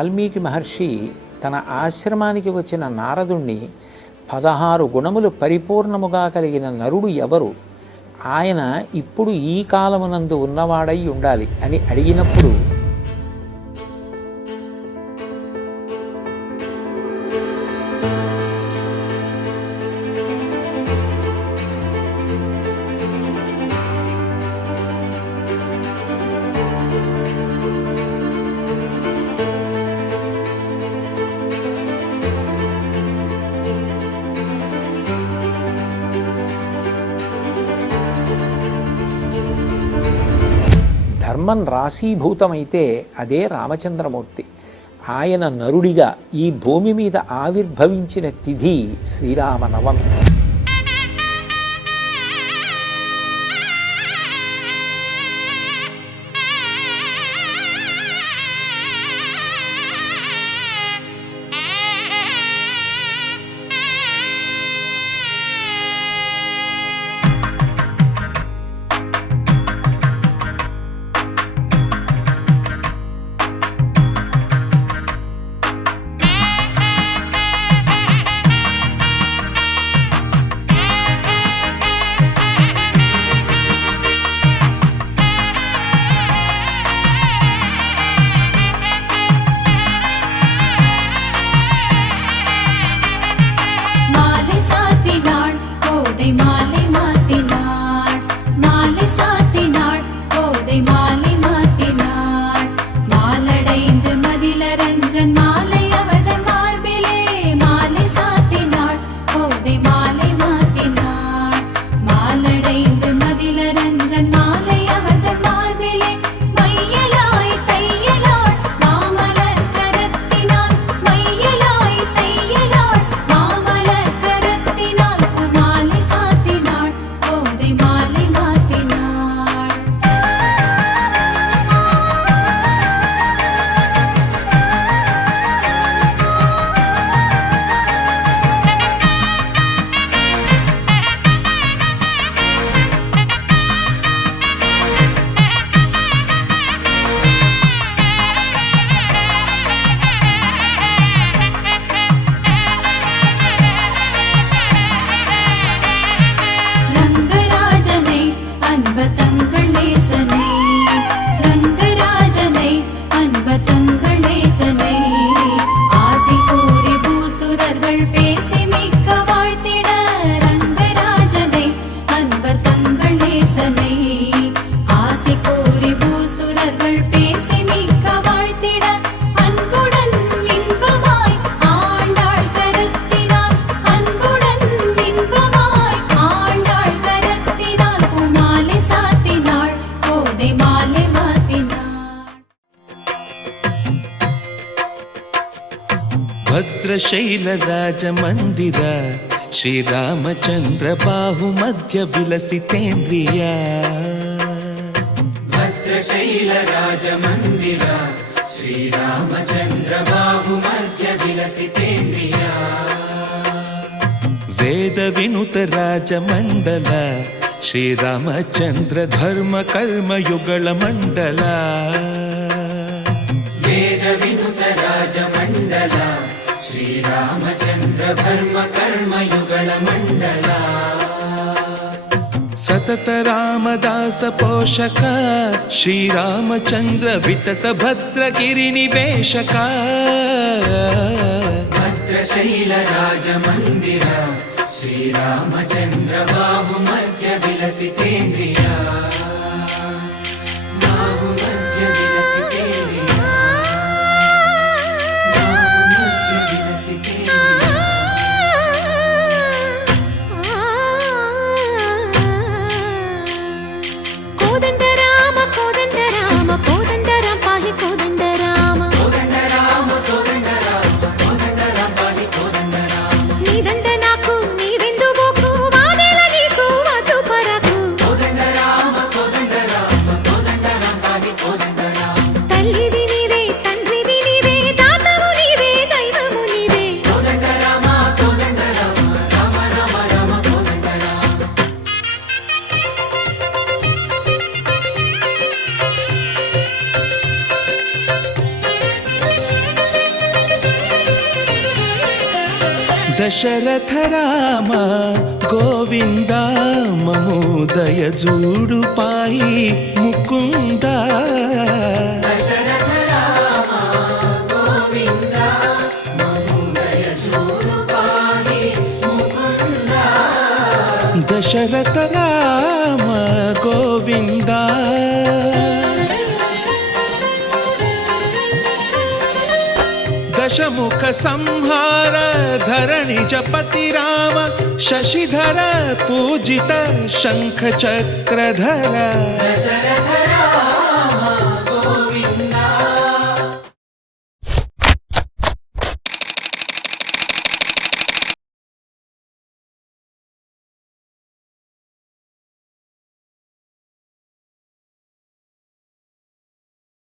వాల్మీకి మహర్షి తన ఆశ్రమానికి వచ్చిన నారదుణ్ణి 16 గుణములు పరిపూర్ణముగా కలిగిన నరుడు ఎవరు, ఆయన ఇప్పుడు ఈ కాలమునందు ఉన్నవాడై ఉండాలి అని అడిగినప్పుడు ధర్మం రాశీభూతమైతే అదే రామచంద్రమూర్తి. ఆయన నరుడిగా ఈ భూమి మీద ఆవిర్భవించిన తిథి శ్రీరామనవమి. भद्रशैलराजमन्दिर श्रीरामचन्द्र बाहुमध्य विलसितेन्द्रिय भद्रशैलराजमन्दिर श्रीरामचन्द्र बाहुमध्य विलसितेन्द्रिय वेदविनुत राजमण्डल श्रीरामचन्द्र धर्म कर्म युगल मण्डल वेदविनुत राजमण्डल श्रीरामचन्द्र धर्म कर्म युगल मण्डल सतत रामदास पोषक श्रीरामचन्द्र वितत भद्रगिरि निवेशक भद्रशैल राजमन्दिर श्रीरामचन्द्र बाहुमध्य विलसितेन्द्रिय बाहुमध्य विलसितेन्द्रिय बाहुमध्य विलसितेन्द्रिय कोदंड राम पाहि कोदंड राम पाहि कोदंड राम नी दंड नाकु नी विंदु बोकु वादेला नीकु దశరథ రామ గోవింద మమోదయ జూడు పాయి ముకుంద దశరథ రామ గోవింద మముదయ చూడు పాహి ముకుంద దశరథ రామ గోవింద దశముఖ సంహార ధరణి జపతి రామ శశిధర పూజిత శంఖ చక్రధర దశరథ